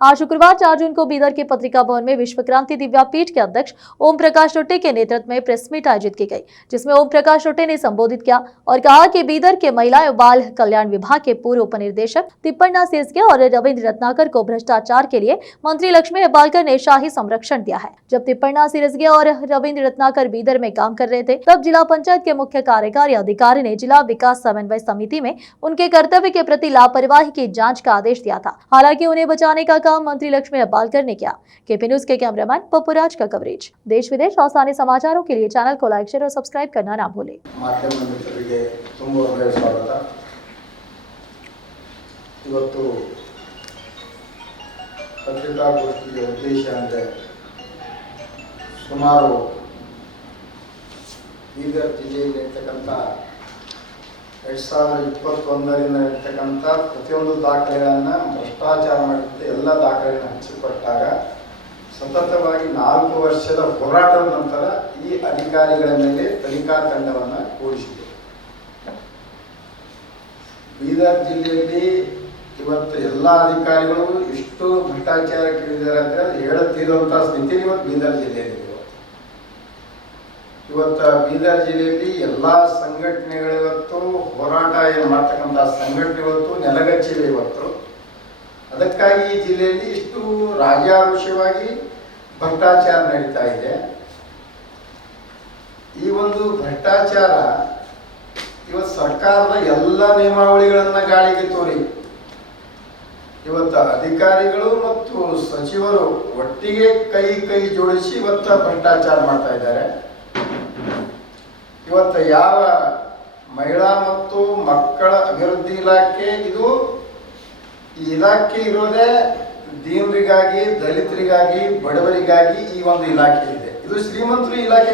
आज शुक्रवार 4 जून को बीदर के पत्रिका भवन में विश्व क्रांति दिव्या पीठ के अध्यक्ष ओम प्रकाश रोटे के नेतृत्व में प्रेस मीट आयोजित की गई, जिसमें ओम प्रकाश रोटे ने संबोधित किया और कहा कि बीदर के महिला एवं बाल कल्याण विभाग के पूर्व उपनिदेशक तिप्पण्णा सिरसगे और रविंद्र रत्नाकर को भ्रष्टाचार के लिए मंत्री लक्ष्मी हेब्बालकर ने शाही संरक्षण दिया है। जब तिप्पण्णा सिरसगे और रविंद्र रत्नाकर बीदर में काम कर रहे थे, तब जिला पंचायत के मुख्य कार्यकारी अधिकारी ने जिला विकास समन्वय समिति में उनके कर्तव्य के प्रति लापरवाही की जांच का आदेश दिया था। हालांकि उन्हें बचाने का काम मंत्री लक्ष्मी हेब्बालकर ने किया। केपी न्यूज के कैमरामैन पप्पूराज का कवरेज। देश विदेश और स्थानीय समाचारों के लिए चैनल को लाइक, शेयर और सब्सक्राइब करना ना भूलें। ಮಾಧ್ಯಮ ಮಿತ್ರರಿಗೆ ತುಂಬ ಸ್ವಾಗತ। ಇವತ್ತು ಪತ್ರಿಕಾಗೋಷ್ಠಿಯ ಉದ್ದೇಶ ಅಂದರೆ ಸುಮಾರು ಬೀದರ್ ಜಿಲ್ಲೆಯಲ್ಲಿರ್ತಕ್ಕಂಥ 2021ರಿಂದ ಇರ್ತಕ್ಕಂಥ ಪ್ರತಿಯೊಂದು ದಾಖಲೆಗಳನ್ನು ಭ್ರಷ್ಟಾಚಾರ ಮಾಡಿದಂತೆ ಎಲ್ಲ ದಾಖಲೆಗಳನ್ನು ಹಂಚಿಕೊಟ್ಟಾಗ ಸತತವಾಗಿ 4 ವರ್ಷದ ಹೋರಾಟದ ನಂತರ ಈ ಅಧಿಕಾರಿಗಳ ಮೇಲೆ ತನಿಖಾ ತಂಡವನ್ನು ಕೂಡಿಸಿದೆ. ಬೀದರ್ ಜಿಲ್ಲೆಯಲ್ಲಿ ಇವತ್ತು ಎಲ್ಲ ಅಧಿಕಾರಿಗಳು ಇಷ್ಟು ಭ್ರಷ್ಟಾಚಾರಕ್ಕೆ ಇಳಿದಿದ್ದಾರೆ ಅಂತ ಹೇಳುತ್ತಿರುವಂಥ ಸ್ಥಿತಿ ಇವತ್ತು ಬೀದರ್ ಜಿಲ್ಲೆಯಲ್ಲಿ. ಇವತ್ತು ಬೀದರ್ ಜಿಲ್ಲೆಯಲ್ಲಿ ಎಲ್ಲ ಸಂಘಟನೆಗಳು ಇವತ್ತು ಹೋರಾಟ ಏನು ಮಾಡ್ತಕ್ಕಂಥ ಸಂಘಟನೆ ಇವತ್ತು ನೆಲಗಚ್ಚಿವೆ. ಇವತ್ತು ಅದಕ್ಕಾಗಿ ಈ ಜಿಲ್ಲೆಯಲ್ಲಿ ಇಷ್ಟು ರಾಜಾರೋಷವಾಗಿ ಭ್ರಷ್ಟಾಚಾರ ನಡೀತಾ ಇದೆ. ಈ ಒಂದು ಭ್ರಷ್ಟಾಚಾರ ಇವತ್ತು ಸರ್ಕಾರದ ಎಲ್ಲ ನಿಯಮಾವಳಿಗಳನ್ನು ಗಾಳಿಗೆ ತೋರಿ ಇವತ್ತು ಅಧಿಕಾರಿಗಳು ಮತ್ತು ಸಚಿವರು ಒಟ್ಟಿಗೆ ಕೈ ಜೋಡಿಸಿ ಇವತ್ತು ಭ್ರಷ್ಟಾಚಾರ ಮಾಡ್ತಾ ಇದ್ದಾರೆ. ಇವತ್ತು ಯಾವ ಮಹಿಳಾ ಮತ್ತು ಮಕ್ಕಳ ಅಭಿವೃದ್ಧಿ ಇಲಾಖೆ, ಇದು ಈ ಇಲಾಖೆ ಇರೋದೇ ದೀನರಿಗಾಗಿ, ದಲಿತರಿಗಾಗಿ, ಬಡವರಿಗಾಗಿ ಈ ಒಂದು ಇಲಾಖೆ ಇದೆ. ಇದು ಶ್ರೀಮಂತರು ಇಲಾಖೆ